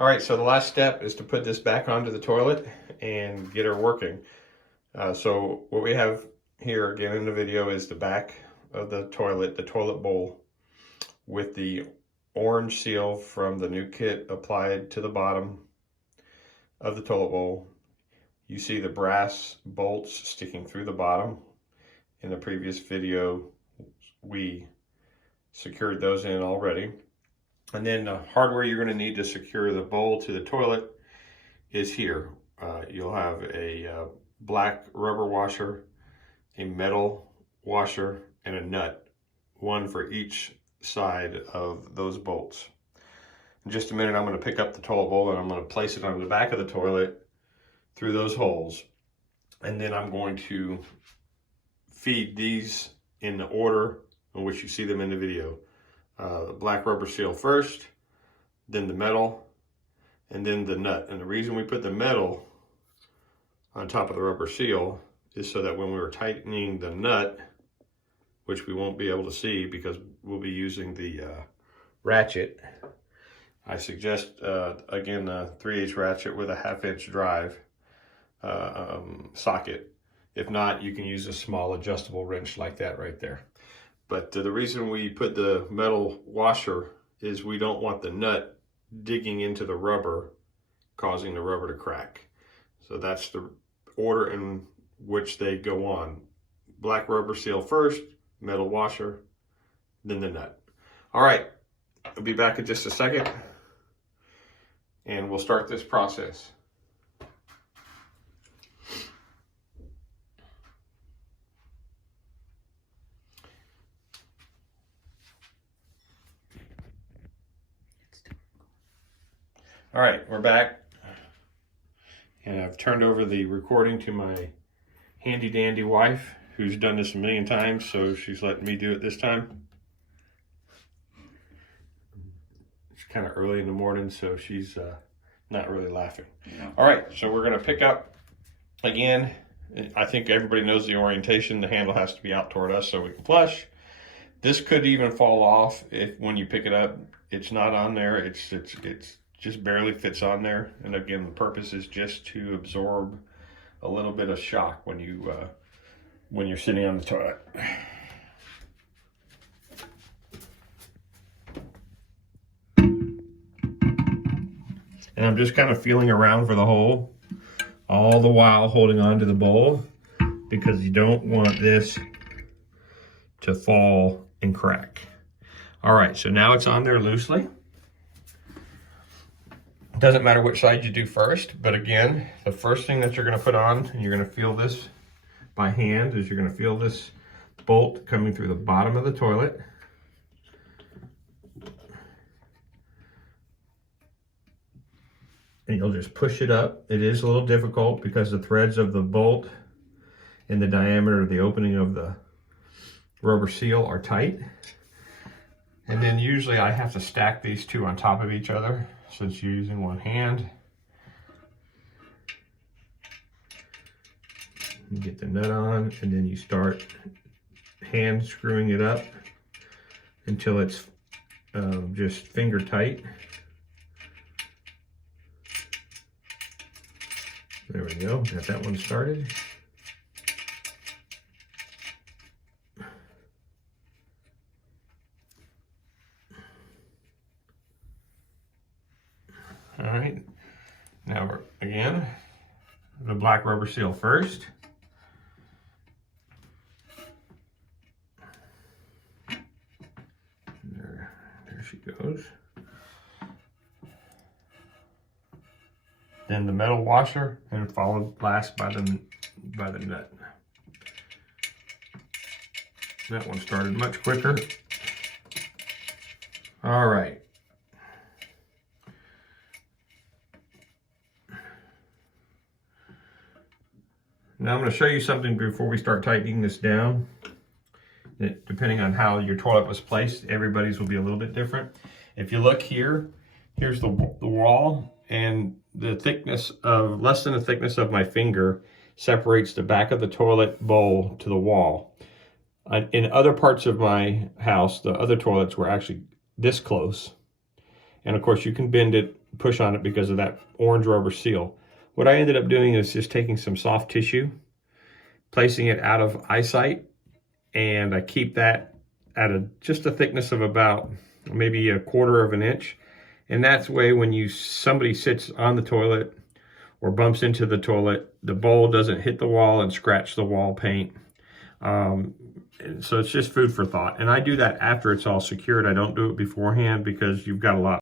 All right, so the last step is to put this back onto the toilet and get her working. So what we have here again in the video is the back of the toilet bowl with the orange seal from the new kit applied to the bottom of the toilet bowl. You see the brass bolts sticking through the bottom. In the previous video, we secured those in already. And then the hardware you're going to need to secure the bowl to the toilet is here. You'll have a black rubber washer, a metal washer, and a nut, one for each side of those bolts. In just a minute, I'm going to pick up the toilet bowl and I'm going to place it on the back of the toilet through those holes. And then I'm going to feed these in the order in which you see them in the video. The black rubber seal first, then the metal, and then the nut. And the reason we put the metal on top of the rubber seal is so that when we were tightening the nut, which we won't be able to see because we'll be using the ratchet, I suggest, again, a 3/8 ratchet with a 1/2 inch drive socket. If not, you can use a small adjustable wrench like that right there. But the reason we put the metal washer is we don't want the nut digging into the rubber, causing the rubber to crack. So that's the order in which they go on. Black rubber seal first, metal washer, then the nut. All right, I'll be back in just a second and we'll start this process. All right, we're back, and I've turned over the recording to my handy dandy wife, who's done this a million times, so she's letting me do it this time. It's kind of early in the morning, so she's not really laughing. Yeah. All right, so we're gonna pick up again. I think everybody knows the orientation. The handle has to be out toward us so we can flush. This could even fall off when you pick it up. It's not on there. It's just barely fits on there. And again, the purpose is just to absorb a little bit of shock when you're sitting on the toilet. And I'm just kind of feeling around for the hole, all the while holding on to the bowl, because you don't want this to fall and crack. All right, so now it's on there loosely. Doesn't matter which side you do first, but again, the first thing that you're going to put on, and you're going to feel this by hand, is you're going to feel this bolt coming through the bottom of the toilet. And you'll just push it up. It is a little difficult because the threads of the bolt and the diameter of the opening of the rubber seal are tight. And then usually I have to stack these two on top of each other, since you're using one hand. You get the nut on, and then you start hand screwing it up until it's just finger tight. There we go, got that one started. All right, now we're, again, the black rubber seal first. There she goes. Then the metal washer, and followed last by the nut. That one started much quicker. All right. Now I'm going to show you something before we start tightening this down. Depending on how your toilet was placed, everybody's will be a little bit different. If you look here, here's the wall, and the thickness of, less than the thickness of my finger separates the back of the toilet bowl to the wall. In other parts of my house, the other toilets were actually this close. And of course you can bend it push on it because of that orange rubber seal. What I ended up doing is just taking some soft tissue, placing it out of eyesight, and I keep that at just a thickness of about maybe 1/4 of an inch. And that's way when somebody sits on the toilet or bumps into the toilet, the bowl doesn't hit the wall and scratch the wall paint. So it's just food for thought. And I do that after it's all secured. I don't do it beforehand because you've got a lot